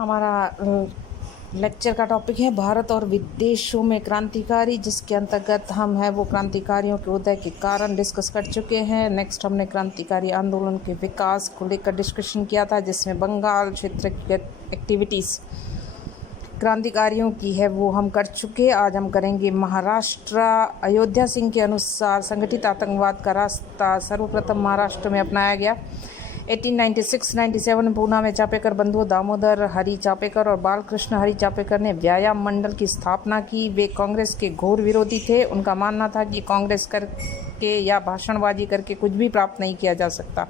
हमारा लेक्चर का टॉपिक है भारत और विदेशों में क्रांतिकारी, जिसके अंतर्गत हम है वो क्रांतिकारियों के उदय के कारण डिस्कस कर चुके हैं। नेक्स्ट हमने क्रांतिकारी आंदोलन के विकास को लेकर डिस्कशन किया था, जिसमें बंगाल क्षेत्र की एक्टिविटीज़ क्रांतिकारियों की है वो हम कर चुके। आज हम करेंगे महाराष्ट्र। अयोध्या सिंह के अनुसार संगठित आतंकवाद का रास्ता सर्वप्रथम महाराष्ट्र में अपनाया गया। 1896-97 में पूना में चापेकर बंधु दामोदर हरि चापेकर और बालकृष्ण हरि चापेकर ने व्यायाम मंडल की स्थापना की। वे कांग्रेस के घोर विरोधी थे। उनका मानना था कि कांग्रेस करके या भाषणबाजी करके कुछ भी प्राप्त नहीं किया जा सकता।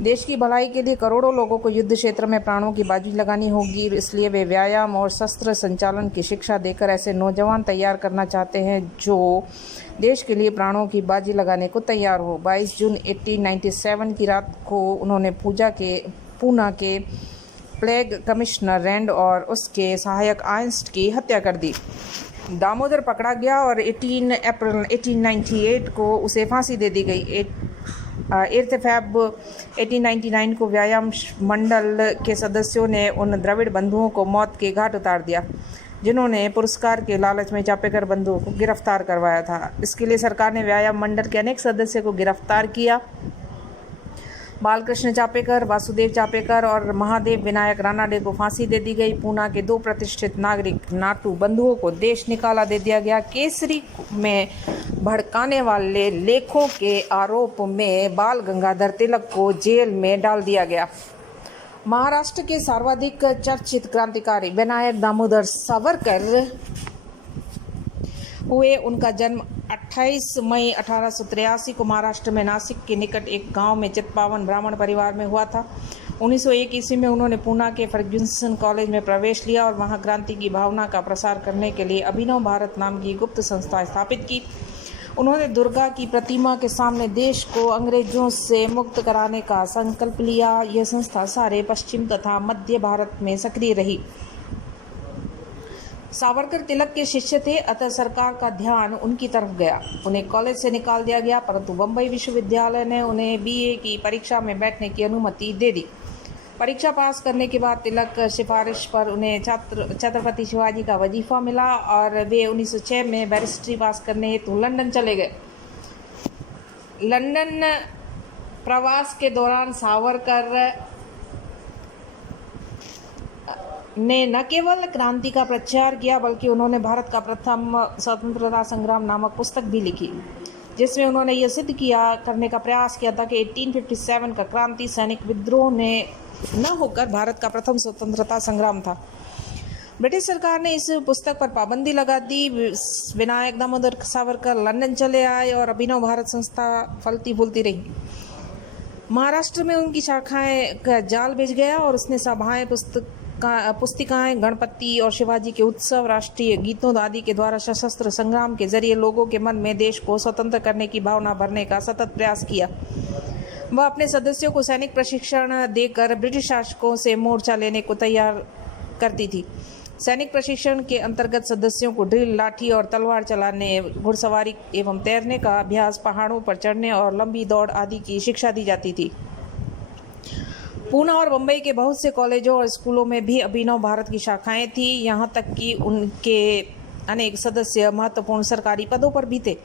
देश की भलाई के लिए करोड़ों लोगों को युद्ध क्षेत्र में प्राणों की बाजी लगानी होगी, इसलिए वे व्यायाम और शस्त्र संचालन की शिक्षा देकर ऐसे नौजवान तैयार करना चाहते हैं जो देश के लिए प्राणों की बाजी लगाने को तैयार हो। 22 जून 1897 की रात को उन्होंने पूना के प्लेग कमिश्नर रैंड और उसके सहायक आइंस्ट की हत्या कर दी। दामोदर पकड़ा गया और 18 अप्रैल 1898 को उसे फांसी दे दी गई। 8 फरवरी 1899 को व्यायाम मंडल के सदस्यों ने उन द्रविड़ बंधुओं को मौत के घाट उतार दिया जिन्होंने पुरस्कार के लालच में चापेकर बंधुओं को गिरफ्तार करवाया था। इसके लिए सरकार ने व्यायाम मंडल के अनेक सदस्यों को गिरफ्तार किया। बालकृष्ण चापेकर, वासुदेव चापेकर और महादेव विनायक रानाडे को फांसी दे दी गई। पूना के 2 प्रतिष्ठित नागरिक नाटू बंधुओं को देश निकाला दे दिया गया। केसरी में भड़काने वाले लेखों के आरोप में बाल गंगाधर तिलक को जेल में डाल दिया गया। महाराष्ट्र के सर्वाधिक चर्चित क्रांतिकारी विनायक दामोदर सावरकर हुए। उनका जन्म 28 मई 1883 को महाराष्ट्र में नासिक के निकट एक गांव में चित्पावन ब्राह्मण परिवार में हुआ था। 1901 ईस्वी में उन्होंने पूना के फर्ग्यूसन कॉलेज में प्रवेश लिया और वहां क्रांति की भावना का प्रसार करने के लिए अभिनव भारत नाम की गुप्त संस्था स्थापित की। उन्होंने दुर्गा की प्रतिमा के सामने देश को अंग्रेजों से मुक्त कराने का संकल्प लिया। यह संस्था सारे पश्चिम तथा मध्य भारत में सक्रिय रही। सावरकर तिलक के शिष्य थे, अतः सरकार का ध्यान उनकी तरफ गया। उन्हें कॉलेज से निकाल दिया गया, परंतु बम्बई विश्वविद्यालय ने उन्हें बीए की परीक्षा में बैठने की अनुमति दे दी। परीक्षा पास करने के बाद तिलक सिफारिश पर उन्हें छत्रपति शिवाजी का वजीफा मिला और वे 1906 में बैरिस्ट्री पास करने हेतु लंदन चले गए। लंदन प्रवास के दौरान सावरकर ने न केवल क्रांति का प्रचार किया, बल्कि उन्होंने भारत का प्रथम स्वतंत्रता संग्राम नामक पुस्तक भी लिखी, जिसमें उन्होंने यह सिद्ध करने का प्रयास किया था कि 1857 का क्रांति सैनिक विद्रोह ने न होकर भारत का प्रथम स्वतंत्रता संग्राम था। ब्रिटिश सरकार ने इस पुस्तक पर पाबंदी लगा दी। विनायक दामोदर सावरकर लंदन चले आए और अभिनव भारत संस्था फलती फूलती रही। महाराष्ट्र में उनकी शाखाएं का जाल बिछ गया और उसने सभाएं, पुस्तिकाएं, गणपति और शिवाजी के उत्सव, राष्ट्रीय गीतों आदि के द्वारा सशस्त्र संग्राम के जरिए लोगों के मन में देश को स्वतंत्र करने की भावना भरने का सतत प्रयास किया। वह अपने सदस्यों को सैनिक प्रशिक्षण देकर ब्रिटिश शासकों से मोर्चा लेने को तैयार करती थी। सैनिक प्रशिक्षण के अंतर्गत सदस्यों को ड्रिल, लाठी और तलवार चलाने, घुड़सवारी एवं तैरने का अभ्यास, पहाड़ों पर चढ़ने और लंबी दौड़ आदि की शिक्षा दी जाती थी। पूना और बम्बई के बहुत से कॉलेजों और स्कूलों में भी अभिनव भारत की शाखाएं थीं। यहाँ तक कि उनके अनेक सदस्य महत्वपूर्ण सरकारी पदों पर भी थे।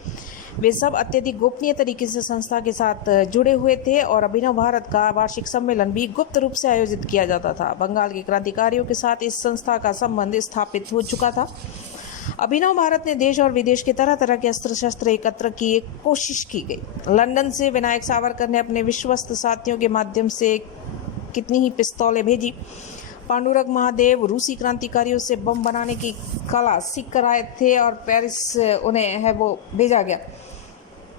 वे सब अत्यधिक गोपनीय तरीके से संस्था के साथ जुड़े हुए थे और अभिनव भारत का वार्षिक सम्मेलन भी गुप्त रूप से आयोजित किया जाता था। बंगाल के क्रांतिकारियों के साथ इस संस्था का संबंध स्थापित हो चुका था। अभिनव भारत ने देश और विदेश के तरह तरह के अस्त्र शस्त्र एकत्र की एक कोशिश की गई। लंदन से विनायक सावरकर ने अपने विश्वस्त साथियों के माध्यम से कितनी ही पिस्तौलें भेजी। पांडुरंग महादेव रूसी क्रांतिकारियों से बम बनाने की कला सीख कर आए थे और पेरिस उन्हें है वो भेजा गया।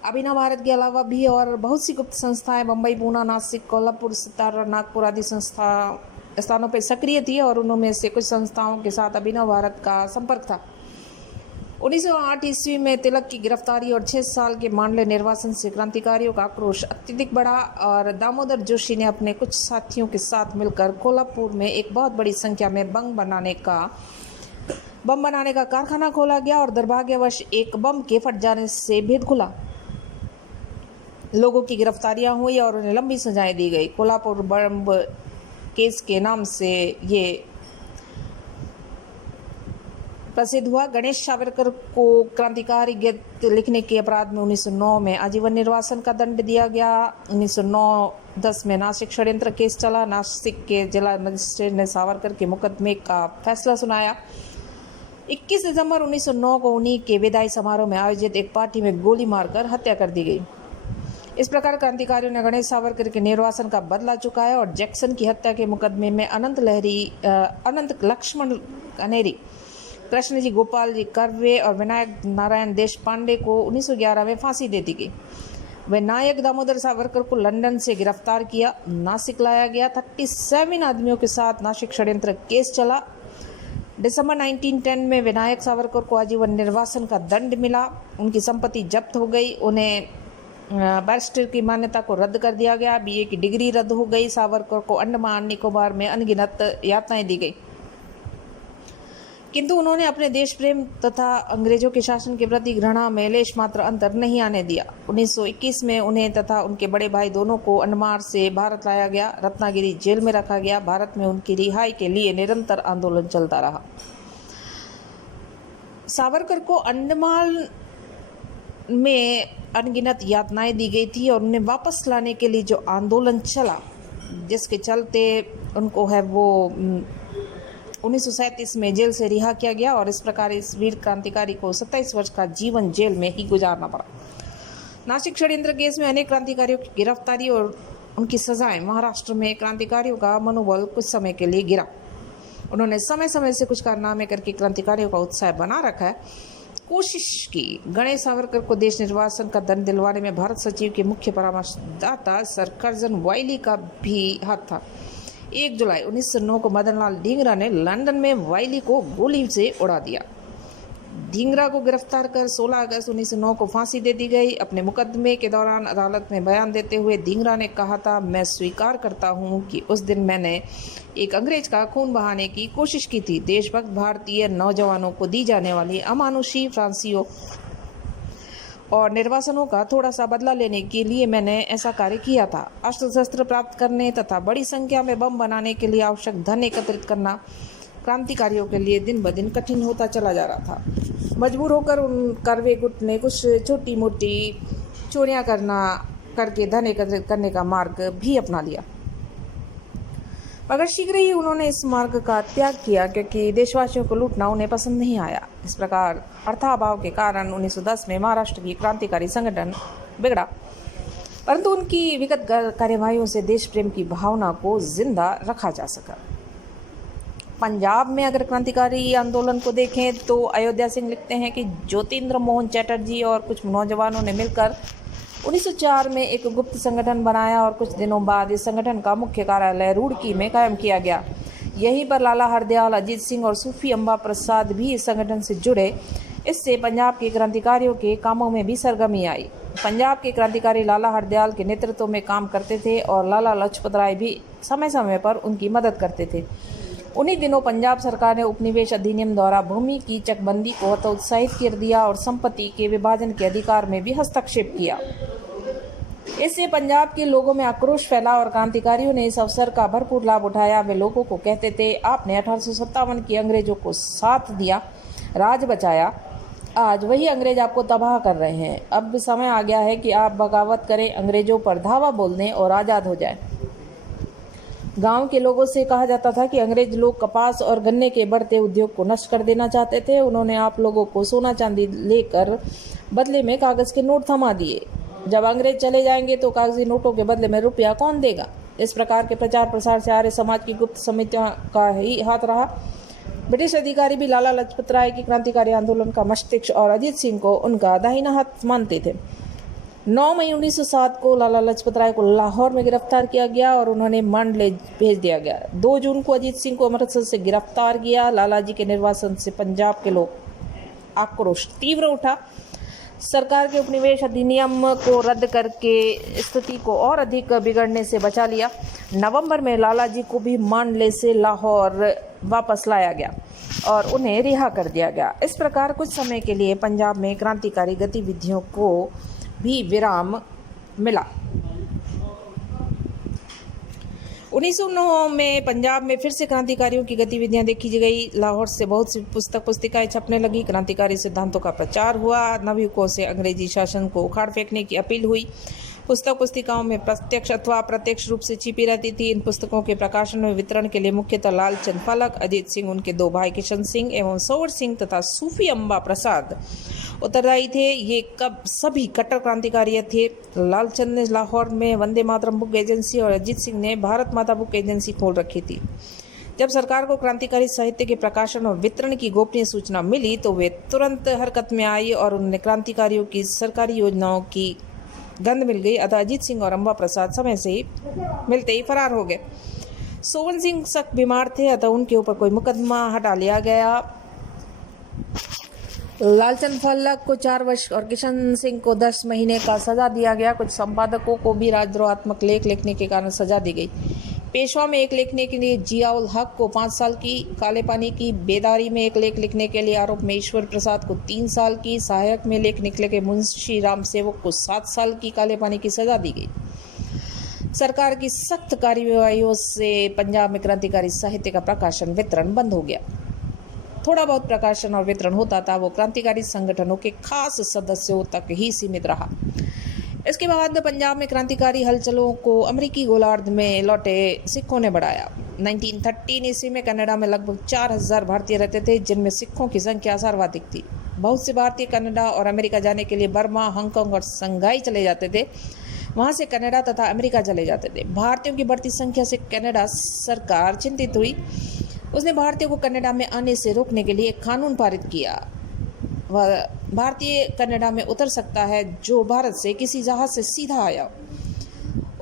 अभिनव भारत के अलावा भी और बहुत सी गुप्त संस्थाएं बम्बई, पूना, नासिक, कोल्हापुर, सितारा, नागपुर आदि स्थानों पर सक्रिय थी और उनमें से कुछ संस्थाओं के साथ अभिनव भारत का संपर्क था। 1908 ईस्वी में तिलक की गिरफ्तारी और 6 साल के मांडले निर्वासन से क्रांतिकारियों का आक्रोश अत्यधिक बढ़ा और दामोदर जोशी ने अपने कुछ साथियों के साथ मिलकर कोल्हापुर में एक बहुत बड़ी संख्या में बम बनाने का कारखाना खोला गया और दुर्भाग्यवश एक बम के फट जाने से भेद खुला। लोगों की गिरफ्तारियां हुई और उन्हें लंबी सजाएं दी गई। कोल्हापुर बम केस के नाम से ये प्रसिद्ध हुआ। गणेश सावरकर को क्रांतिकारी गीत लिखने के अपराध में 1909 में आजीवन निर्वासन का दंड दिया गया। 1909-10 में नासिक षड्यंत्र केस चला। नासिक के जिला मजिस्ट्रेट ने सावरकर के मुकदमे का फैसला सुनाया। 21 दिसंबर 1909 को उन्हीं के विदाई समारोह में आयोजित एक पार्टी में गोली मारकर हत्या कर दी गई। इस प्रकार क्रांतिकारियों ने गणेश सावरकर के निर्वासन का बदला चुकाया और जैक्सन की हत्या के मुकदमे में अनंत लक्ष्मण कनेरी, कृष्णजी गोपाल जी कर्वे और विनायक नारायण देशपांडे को 1911 में फांसी दे दी गई। विनायक दामोदर सावरकर को लंदन से गिरफ्तार किया, नासिक लाया गया। 37 आदमियों के साथ नासिक षड्यंत्र केस चला। दिसंबर 1910 में विनायक सावरकर को आजीवन निर्वासन का दंड मिला। उनकी संपत्ति जब्त हो गई। उन्हें बैरिस्टर की मान्यता को रद्द कर दिया गया। बीए की डिग्री रद्द हो गई। सावरकर को अंडमान निकोबार में अनगिनत यातनाएं दी गई, किंतु उन्होंने अपने देश प्रेम तथा अंग्रेजों के शासन के प्रति घृणा में लेश मात्र अंतर नहीं आने दिया। 1921 में उन्हें तथा उनके बड़े भाई दोनों को अंडमान से भारत लाया गया। रत्नागिरी जेल में रखा गया। भारत में उनकी रिहाई के लिए निरंतर आंदोलन चलता रहा। सावरकर को अंडमान में अनगिनत यातनाएं दी गई थी और उन्हें वापस लाने के लिए जो आंदोलन चला, जिसके चलते उनको है वो 1937 में जेल से रिहा किया गया और इस प्रकार इस वीर क्रांतिकारी को 27 वर्ष का जीवन जेल में ही गुजारना पड़ा। नासिक षड्यंत्र केस में अनेक क्रांतिकारियों की गिरफ्तारी और उनकी सजाएं। महाराष्ट्र में क्रांतिकारियों का मनोबल कुछ समय के लिए गिरा। उन्होंने समय समय से कुछ कारनामे करके क्रांतिकारियों का उत्साह बना रखा है, कोशिश की। गणेश सावरकर को देश निर्वासन का दंड दिलवाने में भारत सचिव के मुख्य परामर्शदाता सर कर्जन वाइली का भी हाथ था। 1 जुलाई 1909 को मदनलाल ढींगरा ने लंदन में वाइली को गोली से उड़ा दिया। ढींगरा को गिरफ्तार कर 16 अगस्त 1909 को फांसी दे दी गई। अपने मुकदमे के दौरान अदालत में बयान देते हुए ढींगरा ने कहा था, मैं स्वीकार करता हूं कि उस दिन मैंने एक अंग्रेज का खून बहाने की कोशिश की थी। देशभक्त भारतीय नौजवानों को दी जाने वाली अमानुषी फांसियों और निर्वासनों का थोड़ा सा बदला लेने के लिए मैंने ऐसा कार्य किया था। अस्त्र शस्त्र प्राप्त करने तथा बड़ी संख्या में बम बनाने के लिए आवश्यक धन एकत्रित करना क्रांतिकारियों के लिए दिन ब दिन कठिन होता चला जा रहा था। मजबूर होकर उन कर्वे गुट ने कुछ छोटी मोटी चोरियां करके धन एकत्रित करने का मार्ग भी अपना लिया, मगर शीघ्र ही उन्होंने इस मार्ग का त्याग किया क्योंकि देशवासियों को लूटना उन्हें पसंद नहीं आया। इस प्रकार अर्थाभाव के कारण 1910 में महाराष्ट्र की क्रांतिकारी संगठन बिगड़ा, परंतु उनकी विगत कार्यवाहियों से देश प्रेम की भावना को जिंदा रखा जा सका। पंजाब में अगर क्रांतिकारी आंदोलन को देखें तो अयोध्या सिंह लिखते हैं कि ज्योतिन्द्र मोहन चैटर्जी और कुछ नौजवानों ने मिलकर 1904 में एक गुप्त संगठन बनाया और कुछ दिनों बाद इस संगठन का मुख्य कार्यालय रुड़की में कायम किया गया। यहीं पर लाला हरदयाल, अजीत सिंह और सूफी अम्बा प्रसाद भी इस संगठन से जुड़े। इससे पंजाब के क्रांतिकारियों के कामों में भी सरगर्मी आई। पंजाब के क्रांतिकारी लाला हरदयाल के नेतृत्व में काम करते थे और लाला लाजपत राय भी समय समय पर उनकी मदद करते थे। उन्हीं दिनों पंजाब सरकार ने उपनिवेश अधिनियम द्वारा भूमि की चकबंदी को हतोत्साहित कर दिया और संपत्ति के विभाजन के अधिकार में भी हस्तक्षेप किया। इससे पंजाब के लोगों में आक्रोश फैला और क्रांतिकारियों ने इस अवसर का भरपूर लाभ उठाया। वे लोगों को कहते थे, आपने 1857 की अंग्रेजों को साथ दिया, राज बचाया, आज वही अंग्रेज आपको तबाह कर रहे हैं। अब समय आ गया है कि आप बगावत करें, अंग्रेजों पर धावा बोल दें और आज़ाद हो जाएं। गांव के लोगों से कहा जाता था कि अंग्रेज लोग कपास और गन्ने के बढ़ते उद्योग को नष्ट कर देना चाहते थे। उन्होंने आप लोगों को सोना चांदी लेकर बदले में कागज के नोट थमा दिए। जब अंग्रेज चले जाएंगे तो कागजी नोटों के बदले में रुपया कौन देगा? इस प्रकार के प्रचार प्रसार से आर्य समाज की गुप्त समितियों का ही हाथ रहा। ब्रिटिश अधिकारी भी लाला लाजपत राय की क्रांतिकारी आंदोलन का मस्तिष्क और अजीत सिंह को उनका दाहिना हाथ मानते थे। 9 मई 1907 को लाला लाजपत राय को लाहौर में गिरफ्तार किया गया और उन्होंने मांडले भेज दिया गया। 2 जून को अजीत सिंह को अमृतसर से गिरफ्तार किया। लाला जी के निर्वासन से पंजाब के लोग आक्रोश तीव्र उठा। सरकार के उपनिवेश अधिनियम को रद्द करके स्थिति को और अधिक बिगड़ने से बचा लिया। नवंबर में लाला जी को भी मांडले से लाहौर वापस लाया गया और उन्हें रिहा कर दिया गया। इस प्रकार कुछ समय के लिए पंजाब में क्रांतिकारी गतिविधियों को भी विराम मिला। 1909 में पंजाब में फिर से क्रांतिकारियों की गतिविधियां देखी गई। लाहौर से बहुत सी पुस्तिकाएं छपने लगी। क्रांतिकारी सिद्धांतों का प्रचार हुआ। नवयुवकों से अंग्रेजी शासन को उखाड़ फेंकने की अपील हुई। पुस्तिकाओं में प्रत्यक्ष अथवा अप्रत्यक्ष रूप से छिपी रहती थी। इन पुस्तकों के प्रकाशन में वितरण के लिए मुख्यतः लालचंद फलक, अजीत सिंह, उनके दो भाई किशन सिंह एवं सोवर सिंह तथा सूफी अम्बा प्रसाद उत्तरदायी थे। ये सभी कट्टर क्रांतिकारी थे। लालचंद ने लाहौर में वंदे मातरम बुक एजेंसी और अजीत सिंह ने भारत माता बुक एजेंसी खोल रखी थी। जब सरकार को क्रांतिकारी साहित्य के प्रकाशन और वितरण की गोपनीय सूचना मिली तो वे तुरंत हरकत में आई और उन्हें क्रांतिकारियों की सरकारी योजनाओं की गंध मिल गई। अतः अजीत सिंह और अम्बा प्रसाद समय से ही मिलते ही फरार हो गए। सोवन सिंह सख्त बीमार थे, अतः उनके ऊपर कोई मुकदमा हटा लिया गया। लालचंद फलक को 4 वर्ष और किशन सिंह को 10 महीने का सजा दिया गया। कुछ संपादकों को भी राजद्रोहात्मक लेख लिखने के कारण सजा दी गई। पेशवा में एक लिखने के लिए जियाउल हक को 5 साल की, काले पानी की बेदारी में एक लेख लिखने के लिए आरोप में ईश्वर प्रसाद को 3 साल की, सहायक में लेख निकले के मुंशी राम सेवक को 7 साल की काले पानी की सजा दी गई। सरकार की सख्त कार्यवाहियों से पंजाब में क्रांतिकारी साहित्य का प्रकाशन वितरण बंद हो गया। थोड़ा बहुत प्रकाशन और वितरण होता था, वो क्रांतिकारी संगठनों के खास सदस्यों तक ही सीमित रहा। इसके बाद पंजाब में क्रांतिकारी हलचलों को अमेरिकी गोलार्ध में लौटे सिखों ने बढ़ाया। 1913 ईस्वी में कनाडा में लगभग 4000 भारतीय रहते थे, जिनमें सिखों की संख्या सर्वाधिक थी। बहुत से भारतीय कनाडा और अमेरिका जाने के लिए बर्मा, हांगकांग और संघाई चले जाते थे। वहां से कनाडा तथा अमेरिका चले जाते थे। भारतीयों की बढ़ती संख्या से कनाडा सरकार चिंतित हुई। उसने भारतीयों को कनाडा में आने से रोकने के लिए एक कानून पारित किया। वह भारतीय कनाडा में उतर सकता है जो भारत से किसी जहाज से सीधा आया।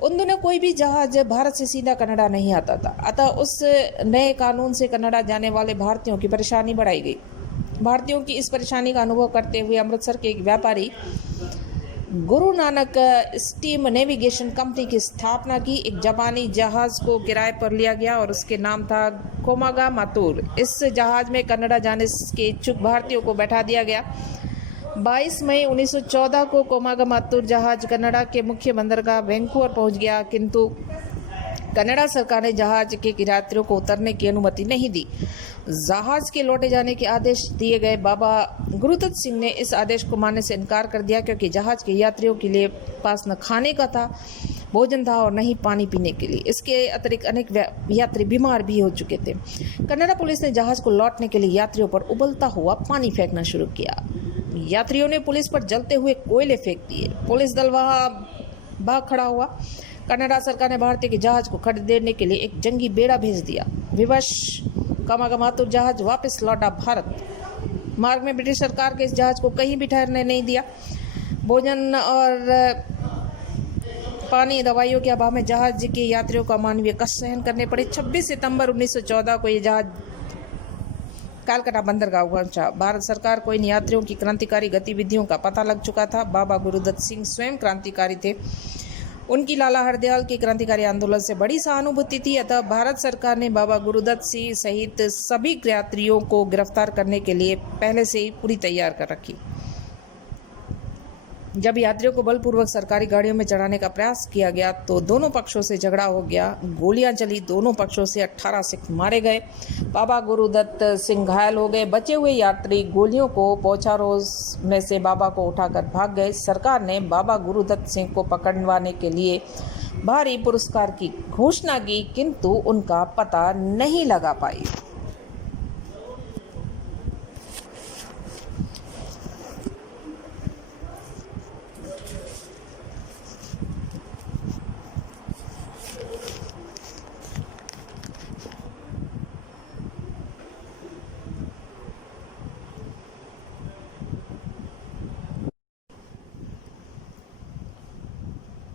उन दिनों कोई भी जहाज भारत से सीधा कनाडा नहीं आता था, अतः उस नए कानून से कनाडा जाने वाले भारतीयों की परेशानी बढ़ाई गई। भारतीयों की इस परेशानी का अनुभव करते हुए अमृतसर के एक व्यापारी Guru Nanak steam navigation company की स्थापना की। एक जापानी जहाज को किराए पर लिया गया और उसके नाम था कोमागा मातुर। इस जहाज में कनाडा जाने के इच्छुक भारतीयों को बैठा दिया गया। 22 मई 1914 को कोमागा मातुर जहाज कनाडा के मुख्य बंदरगाह वैंकूवर पहुंच गया, किंतु कनाडा सरकार ने जहाज के यात्रियों को उतरने की अनुमति नहीं दी। जहाज के लौटे जाने के आदेश दिए गए। बाबा गुरुदत्त सिंह ने इस आदेश को मानने से इनकार कर दिया, क्योंकि जहाज के यात्रियों के लिए पास न खाने का था, भोजन था और न ही पानी पीने के लिए। इसके अतिरिक्त अनेक यात्री बीमार भी हो चुके थे। कनाडा पुलिस ने जहाज को लौटने के लिए यात्रियों पर उबलता हुआ पानी फेंकना शुरू किया। यात्रियों ने पुलिस पर जलते हुए कोयले फेंक दिए। पुलिस दल वहां भाग खड़ा हुआ। कनाडा सरकार ने भारतीय के जहाज को खदेड़ने के लिए एक जंगी बेड़ा भेज दिया। विवश कोमागा मातुर जहाज वापस लौटा भारत। मार्ग में ब्रिटिश सरकार के इस जहाज को कहीं भी ठहरने नहीं दिया। भोजन और पानी, दवाइयों के अभाव में जहाज के यात्रियों का मानवीय कष्ट सहन करने पड़े। 26 सितंबर 1914 को यह जहाज कलकत्ता बंदरगाह पहुंचा। भारत सरकार को इन यात्रियों की क्रांतिकारी गतिविधियों का पता लग चुका था। बाबा गुरुदत्त सिंह स्वयं क्रांतिकारी थे। उनकी लाला हरदयाल के क्रांतिकारी आंदोलन से बड़ी सहानुभूति थी, अतः भारत सरकार ने बाबा गुरुदत्त सिंह सहित सभी यात्रियों को गिरफ्तार करने के लिए पहले से ही पूरी तैयार कर रखी। जब यात्रियों को बलपूर्वक सरकारी गाड़ियों में चढ़ाने का प्रयास किया गया तो दोनों पक्षों से झगड़ा हो गया। गोलियां चली। दोनों पक्षों से 18 सिख मारे गए। बाबा गुरुदत्त सिंह घायल हो गए। बचे हुए यात्री गोलियों को पोचारोज में से बाबा को उठाकर भाग गए। सरकार ने बाबा गुरुदत्त सिंह को पकड़वाने के लिए भारी पुरस्कार की घोषणा की, किंतु उनका पता नहीं लगा पाई।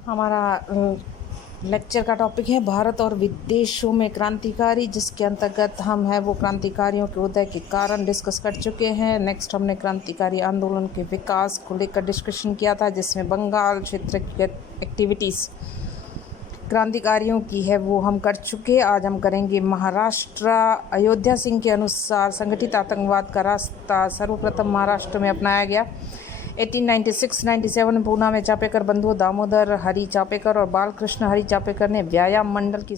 हमारा लेक्चर का टॉपिक है भारत और विदेशों में क्रांतिकारी, जिसके अंतर्गत हम है वो क्रांतिकारियों के उदय के कारण डिस्कस कर चुके हैं। नेक्स्ट हमने क्रांतिकारी आंदोलन के विकास को लेकर डिस्कशन किया था, जिसमें बंगाल क्षेत्र की एक्टिविटीज़ क्रांतिकारियों की है वो हम कर चुके। आज हम करेंगे महाराष्ट्र। अयोध्या सिंह के अनुसार संगठित आतंकवाद का रास्ता सर्वप्रथम महाराष्ट्र में अपनाया गया। 1896-97 में पूना में चापेकर बंधु दामोदर हरि चापेकर और बालकृष्ण हरि चापेकर ने व्यायाम मंडल की